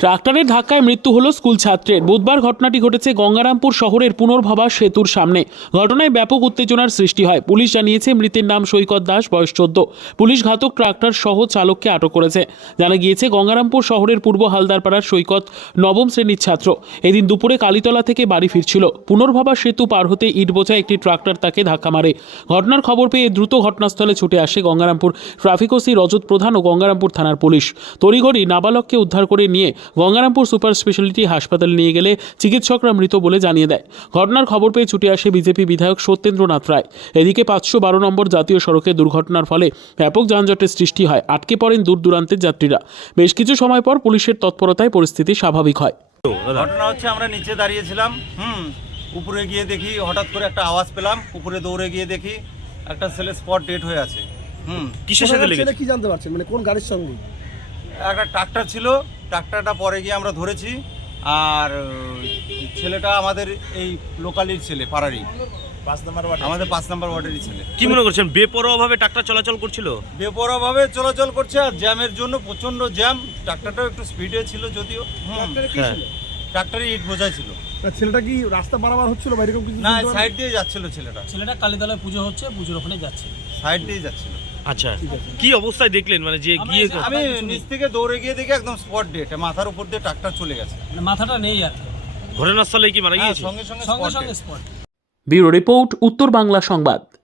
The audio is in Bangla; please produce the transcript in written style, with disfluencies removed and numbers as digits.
ট্রাক্টরের ধাক্কায় মৃত্যু হলো স্কুল ছাত্রের। বুধবার ঘটনাটি ঘটেছে গঙ্গারামপুর শহরের পুনর্ভবা সেতুর সামনে। ঘটনায় ব্যাপক উত্তেজনার সৃষ্টি হয়। পুলিশ জানিয়েছে মৃতের নাম সৈকত দাস, বয়স 14। পুলিশ ঘাতক ট্রাক্টর সহ চালককে আটক করেছে। জানা গিয়েছে গঙ্গারামপুর শহরের পূর্ব হালদারপাড়ার সৈকত নবম শ্রেণীর ছাত্র। এদিন দুপুরে কালীতলা থেকে বাড়ি ফিরছিল। পুনর্ভবা সেতু পার হতে ইট বোঝায় একটি ট্রাক্টর তাকে ধাক্কা মারে। ঘটনার খবর পেয়ে দ্রুত ঘটনাস্থলে ছুটে আসে গঙ্গারামপুর ট্রাফিক ওসি রজত প্রধান ও গঙ্গারামপুর থানার পুলিশ। তড়িঘড়ি নাবালককে উদ্ধার করে নিয়ে গঙ্গারামপুর সুপার স্পেশালিটি হাসপাতালে নিয়ে গেলে চিকিৎসকরা মৃত বলে জানিয়ে দেয়। ঘটনার খবর পেয়ে ছুটে আসে বিজেপি বিধায়ক সত্যেন্দ্রনাথ রায়। এদিকে 512 নম্বর জাতীয় সড়কে দুর্ঘটনার ফলে ব্যাপক যানজটের সৃষ্টি হয়। আটকে পড়েন দূর দূরান্তের যাত্রীরা। বেশ কিছু সময় পর পুলিশের তৎপরতায় পরিস্থিতি স্বাভাবিক হয়। ঘটনা হচ্ছে আমরা নিচে দাঁড়িয়েছিলাম, উপরে গিয়ে দেখি হঠাৎ করে একটা আওয়াজ পেলাম। উপরে দৌড়ে গিয়ে দেখি একটা ছেলে স্পট ডেড হয়ে আছে। কিসের সাথে লেগেছে কি জানতে পারছেন, মানে কোন গাড়ির সঙ্গে? একটা ট্রাক্টর ছিল, ট্রাক্টরটা পরে গিয়ে আমরা ধরেছি। আর ছেলেটা আমাদের এই লোকালির ছেলে, পাড়ারই, আমাদের 5 নম্বর ওয়ার্ডেরই ছেলে। কি মনে করছেন, বেপরোয়াভাবে ট্রাক্টর চলাচল করছিল? বেপরোয়াভাবে চলাচল করছে, আর জ্যামের জন্য প্রচন্ড জ্যাম। ট্রাক্টরটাও একটু স্পিডে ছিল যদিও। ট্রাক্টরে ইট বোঝাই ছিল। ছেলেটা কি রাস্তা পারাবার হচ্ছিল বা এরকম কিছু? না, সাইড দিয়ে যাচ্ছিল ছেলেটা কালীতলায় পুজো হচ্ছে, পুজোর ওখানে যাচ্ছে, সাইড দিয়ে যাচ্ছিল। আচ্ছা, কি অবস্থায় দেখলেন, মানে যে গিয়ে? আমি নিচ থেকে দৌড়ে গিয়ে দেখি একদম স্পট ডেট, মাথার উপর দিয়ে ট্রাক্টর চলে গেছে। মানে মাথাটা নেই আর কি। ঘটনাস্থলে কি মারা গিয়েছে? সঙ্গে সঙ্গে সঙ্গে সঙ্গে স্পট। ব্যুরো রিপোর্ট, উত্তর বাংলা সংবাদ।